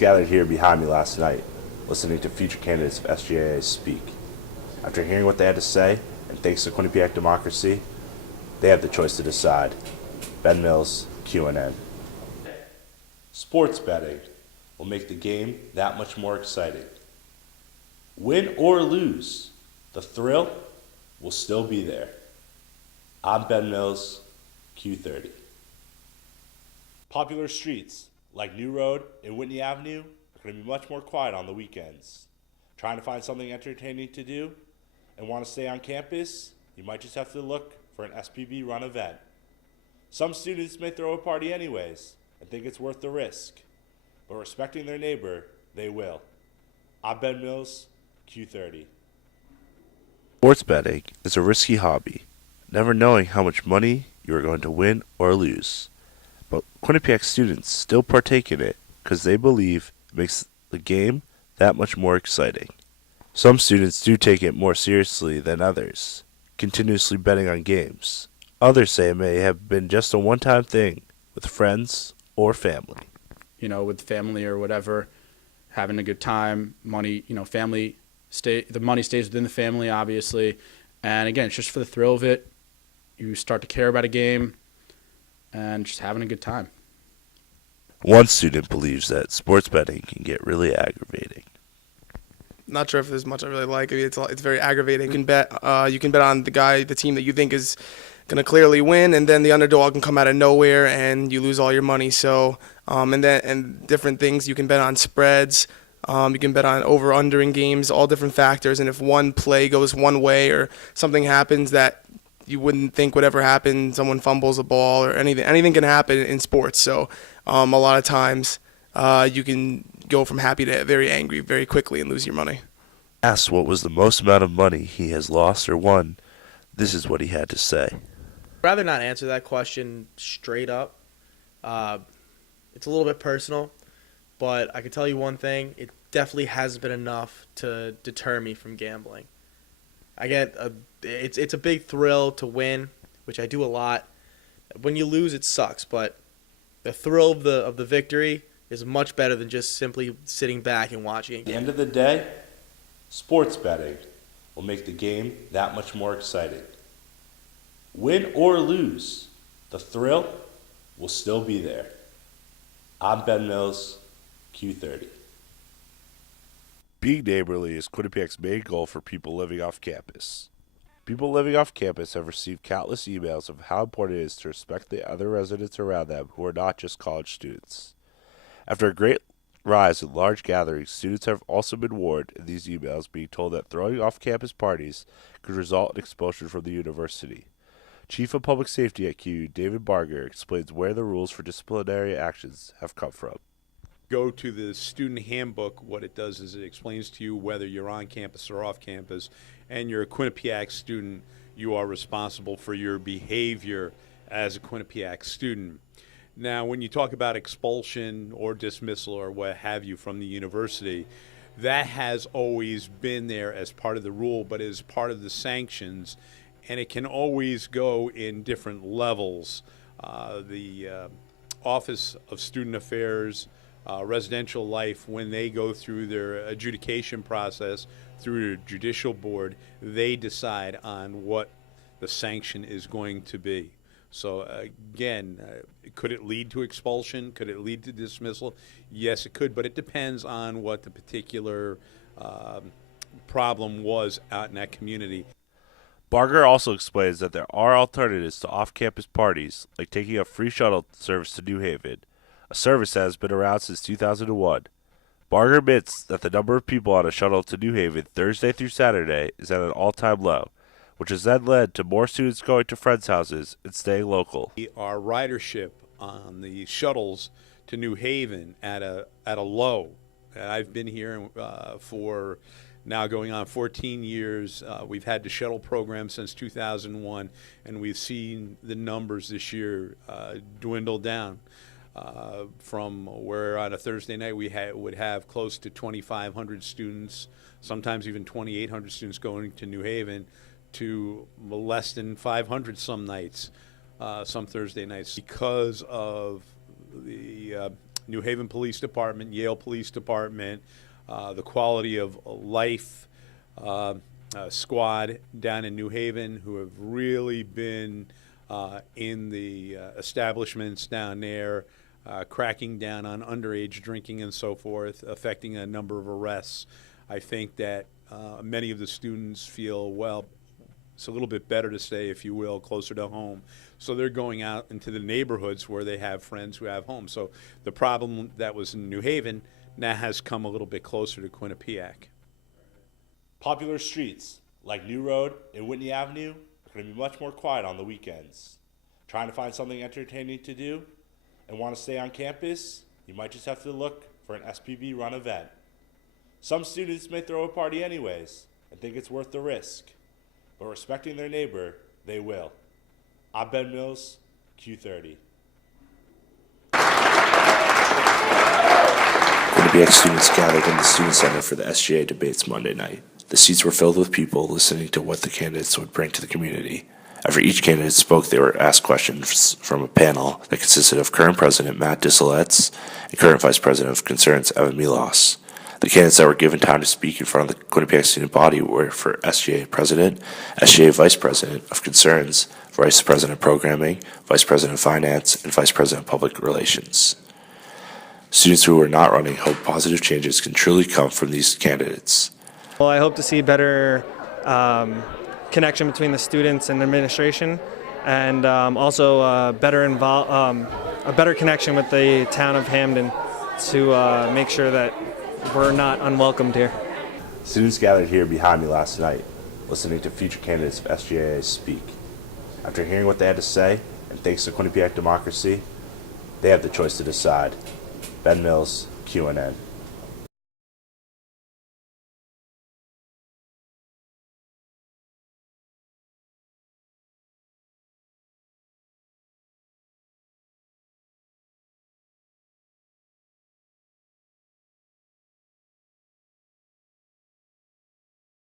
Gathered here behind me last night, listening to future candidates of SGAA speak. After hearing what they had to say, and thanks to Quinnipiac democracy, they have the choice to decide. Ben Mills, QNN. Sports betting will make the game that much more exciting. Win or lose, the thrill will still be there. I'm Ben Mills, Q30. Popular streets like New Road and Whitney Avenue are going to be much more quiet on the weekends. Trying to find something entertaining to do and want to stay on campus? You might just have to look for an SPB run event. Some students may throw a party anyways and think it's worth the risk, but respecting their neighbor, they will. I'm Ben Mills, Q30. Sports betting is a risky hobby, never knowing how much money you are going to win or lose. But Quinnipiac students still partake in it because they believe it makes the game that much more exciting. Some students do take it more seriously than others, continuously betting on games. Others say it may have been just a one-time thing with friends or family. With family or whatever, having a good time, money, the money stays within the family, obviously. And again, it's just for the thrill of it. You start to care about a game and just having a good time. One student believes that sports betting can get really aggravating. Not sure if there's much I really like. It's very aggravating. You can bet on the team that you think is going to clearly win, and then the underdog can come out of nowhere and you lose all your money. So, and different things. You can bet on spreads. You can bet on over/under in games, all different factors. And if one play goes one way or something happens that you wouldn't think would ever happen, someone fumbles a ball or anything can happen in sports. So a lot of times you can go from happy to very angry very quickly and lose your money. Asked what was the most amount of money he has lost or won, this is what he had to say. I'd rather not answer that question straight up. It's a little bit personal, but I can tell you one thing. It definitely hasn't been enough to deter me from gambling. It's a big thrill to win, which I do a lot. When you lose, it sucks, but the thrill of the victory is much better than just simply sitting back and watching. At the end of the day, sports betting will make the game that much more exciting. Win or lose, the thrill will still be there. I'm Ben Mills, Q30. Being neighborly is Quinnipiac's main goal for people living off campus. People living off campus have received countless emails of how important it is to respect the other residents around them who are not just college students. After a great rise in large gatherings, students have also been warned in these emails, being told that throwing off-campus parties could result in expulsion from the university. Chief of Public Safety at QU, David Barger, explains where the rules for disciplinary actions have come from. Go to the student handbook. What it does is it explains to you whether you're on campus or off campus, and you're a Quinnipiac student, you are responsible for your behavior as a Quinnipiac student. Now, when you talk about expulsion or dismissal or what have you from the university, that has always been there as part of the rule, but as part of the sanctions, and it can always go in different levels. The Office of Student Affairs, residential life, when they go through their adjudication process through the judicial board, they decide on what the sanction is going to be. So again, could it lead to expulsion? Could it lead to dismissal? Yes, it could, but it depends on what the particular problem was out in that community. Barger also explains that there are alternatives to off-campus parties, like taking a free shuttle service to New Haven, a service that has been around since 2001. Barger admits that the number of people on a shuttle to New Haven Thursday through Saturday is at an all-time low, which has then led to more students going to friends' houses and staying local. Our ridership on the shuttles to New Haven at a low. I've been here for now going on 14 years. We've had the shuttle program since 2001, and we've seen the numbers this year dwindle down. From where on a Thursday night we would have close to 2,500 students, sometimes even 2,800 students going to New Haven, to less than 500 some nights, some Thursday nights, because of the New Haven Police Department, Yale Police Department, the Quality of Life squad down in New Haven, who have really been in the establishments down there, cracking down on underage drinking and so forth, affecting a number of arrests. I think that many of the students feel, well, it's a little bit better to stay, if you will, closer to home. So they're going out into the neighborhoods where they have friends who have homes. So the problem that was in New Haven now has come a little bit closer to Quinnipiac. Popular streets like New Road and Whitney Avenue are going to be much more quiet on the weekends. Trying to find something entertaining to do and want to stay on campus? You might just have to look for an SPB run event. Some students may throw a party anyways and think it's worth the risk, but respecting their neighbor, they will. I'm Ben Mills, Q30. Quinnipiac students gathered in the Student Center for the SGA debates Monday night. The seats were filled with people listening to what the candidates would bring to the community. After each candidate spoke, they were asked questions from a panel that consisted of current President Matt Disselets and current Vice President of Concerns Evan Milos. The candidates that were given time to speak in front of the Quinnipiac student body were for SGA President, SGA Vice President of Concerns, Vice President of Programming, Vice President of Finance, and Vice President of Public Relations. Students who are not running hope positive changes can truly come from these candidates. Well, I hope to see better connection between the students and administration, and also a better connection with the town of Hamden to make sure that we're not unwelcomed here. Students gathered here behind me last night, listening to future candidates of SGA speak. After hearing what they had to say, and thanks to Quinnipiac democracy, they have the choice to decide. Ben Mills, QNN.